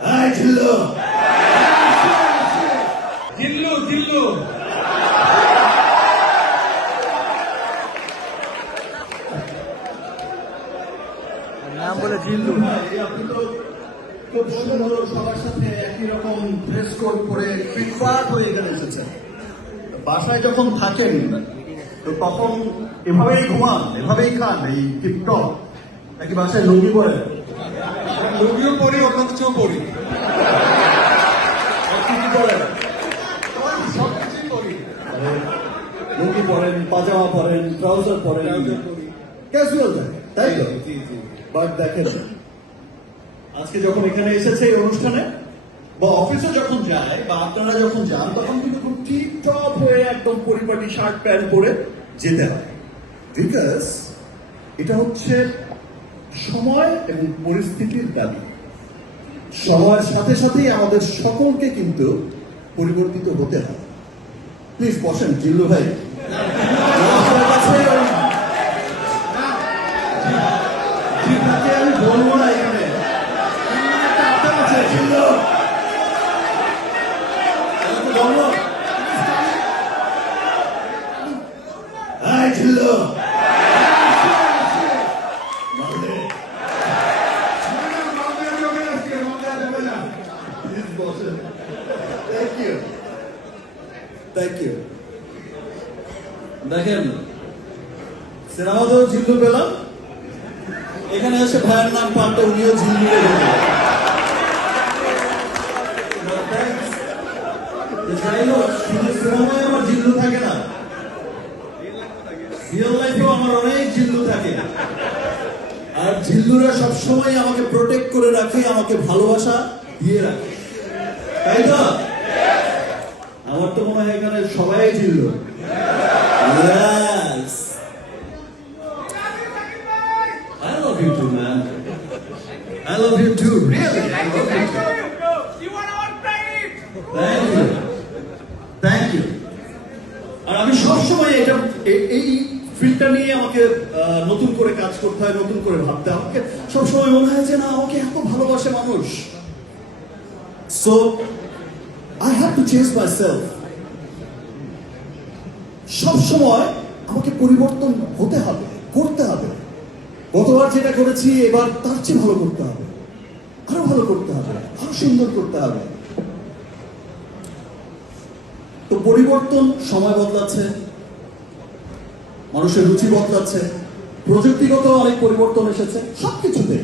জিল্লু জিল্লু জিল্লু নাম বলে জিল্লু। আপনি তো খুব সুন্দর সবার সাথে একই রকম ড্রেস কোড পরে ফিটফাট হয়ে এখানে এসেছেন। বাসায় যখন থাকেন তো তখন এভাবেই ঘুমান, এভাবেই খান, এই টিপটপ, নাকি বাসায় লুঙ্গি পরে? লুঙ্গিও পরি, অন্য কিছুও পরি, কি পরেন? সব কিছুই পরি। লুঙ্গি পরেন, পাজামা পরেন, ট্রাউজার পরেন, ক্যাজুয়াল থাকে, তাই তো? জি জি। বাট দেখেন, আজকে যখন এখানে এসেছে এই অনুষ্ঠানে বা অফিসে যখন যায় বা আপনারা যখন যান, তখন কিন্তু খুব টিপটপ হয়ে একদম পরিপাটি শার্ট প্যান্ট পরে যেতে হয়। বিকজ এটা হচ্ছে সময় এবং পরিস্থিতির দাবি। সময়ের সাথে সাথেই আমাদের সকলকে কিন্তু পরিবর্তিত হতে হয়। প্লিজ বসেন জিল্লু ভাই। আপনার কাছে আমি বলবো না এখানে, জিল্লু বলবো, জিল্লু থ্যাংক ইউ। দেখেন, সিনেমাতেও জিল্লু পেলাম, এখানে এসে ভাইয়ের নাম পাল্টে উনিও জিল্লু যাই হোক, শুধু সিনেমায় আমার জিল্লু থাকে না, রিয়েল লাইফেও আমার অনেক জিল্লু থাকে। আর জিল্লুরা সবসময় আমাকে প্রোটেক্ট করে রাখে, আমাকে ভালোবাসা দিয়ে রাখে, তাই তো? আমার তো মনে হয় এখানে সবাই জিল্লু। Yes. I love you too, man. I love you too, really. I love you too. You are our favorite. Thank you. Thank you. আর আমি সবসময় এটা এই ফিল্ডটা নিয়ে আমাকে নতুন করে কাজ করতে হয়, নতুন করে ভাবতে হয়। আমাকে সবসময় মনে হয় যে না, আমাকে এত ভালোবাসে মানুষ। So I have to change myself. সবসময় আমাকে পরিবর্তন হতে হবে, করতে হবে। গতবার যেটা করেছি এবার তার চেয়ে ভালো করতে হবে, আরো ভালো করতে হবে, আরো সুন্দর করতে হবে। তো পরিবর্তন, সময় বদলাচ্ছে, মানুষের রুচি বদলাচ্ছে, প্রযুক্তিগত অনেক পরিবর্তন এসেছে, সবকিছুতে